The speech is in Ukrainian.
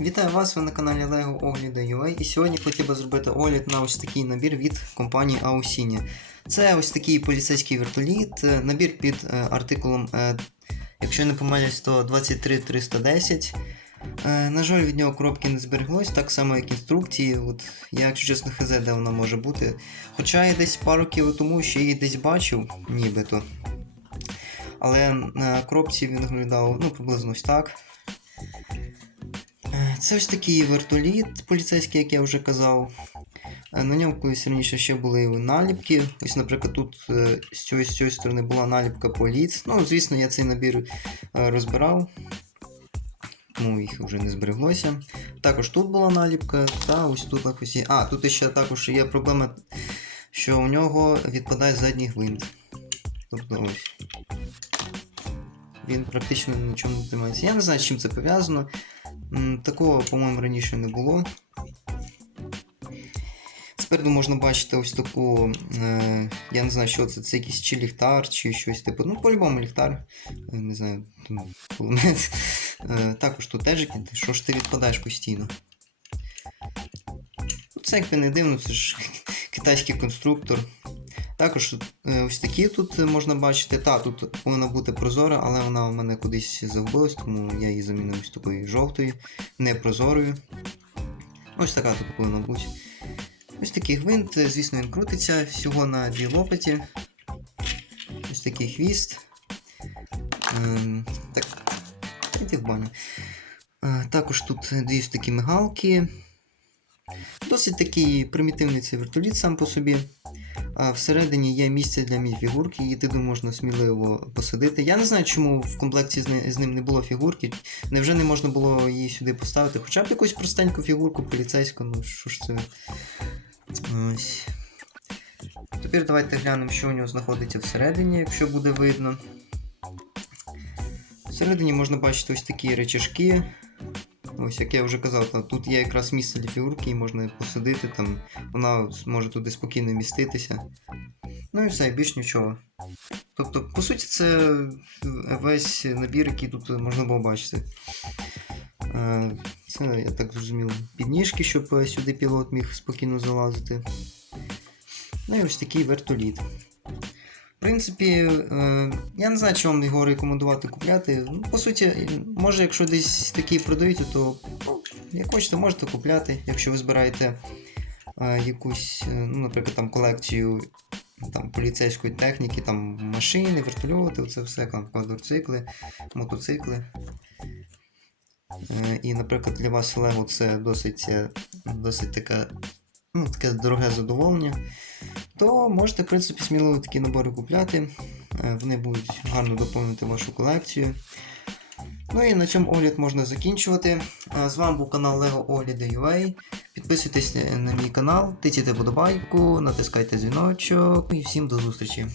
Вітаю вас, ви на каналі LEGO Огляди.ua і сьогодні хотів би зробити огляд на ось такий набір від компанії Ausini. Це ось такий поліцейський вертоліт, е, набір під е, артикулом, е, якщо я не помиляюсь, то 23310. Е, На жаль, від нього коробки не збереглось, так само як інструкції. От, я, якщо чесно, хз, де вона може бути. Хоча я десь пару років тому ще її десь бачив, нібито. Але на коробці він виглядав ну, приблизно ось так. Це ось такий вертоліт поліцейський, як я вже казав. Е, На ньому колись раніше ще були наліпки. Ось, наприклад, тут е, з цієї, з цієї сторони була наліпка поліц. Ну, звісно, я цей набір е, розбирав, тому їх вже не збереглося. Також тут була наліпка, та ось тут якось. А, тут ще також є проблема, що у нього відпадає задній гвинт. Тобто ось. Він практично нічого не тримається. Я не знаю, з чим це пов'язано. Такого, по-моєму, раніше не було. Спереду можна бачити ось таку. Е, я не знаю, що це. Це якийсь чи ліхтар, чи щось типу. Ну, по-любому ліхтар. Е, Не знаю, кулемет. Е, також тут теж який- що ж ти відпадаєш постійно. Ну, Це якби не дивно, це ж китайський конструктор. Також е, ось такі тут можна бачити. Та, тут повинна бути прозора, але вона у мене кудись загубилась, тому я її замінив ось такою жовтою, не прозорою. Ось така тут повинна бути. Ось такий гвинт, звісно, він крутиться всього на дві лопаті. Ось такий хвіст. Ем, так, йди в баню. Е, також тут дві такі мигалки. Досить такий примітивний цей вертоліт сам по собі. А всередині є місце для міні-фігурки, її туди можна сміливо посадити. Я не знаю, чому в комплекті з ним не було фігурки. Невже не можна було її сюди поставити? Хоча б якусь простеньку фігурку поліцейську, ну що ж це. Ось. Тепер давайте глянемо, що у нього знаходиться всередині, якщо буде видно. Всередині можна бачити ось такі речашки. Ось, як я вже казав, тут є якраз місце для фігурки, її можна посадити, там вона може туди спокійно міститися. Ну і все, більш нічого. Тобто, по суті, це весь набір, який тут можна було бачити. Е, Це, я так зрозумів, підніжки, щоб е, сюди пілот міг спокійно залазити. Ну і ось такий вертоліт. В принципі, е, я не знаю, чи вам його рекомендувати купляти. Ну, По суті, може, якщо десь такі продають, то ну, як хочете, можете купляти, якщо ви збираєте е, якусь, е, ну, наприклад, там колекцію там, поліцейської техніки, там машини, вертольоти, це все, квадроцикли, мотоцикли. І, наприклад, для вас Lego це досить, досить така, ну, таке дороге задоволення, то можете, в принципі, сміливо такі набори купляти. Е, Вони будуть гарно доповнити вашу колекцію. Ну і на цьому огляд можна закінчувати. Е, З вами був канал LEGO Огляди.ua. Підписуйтесь на мій канал, тицяйте подобайку, натискайте дзвіночок і всім до зустрічі.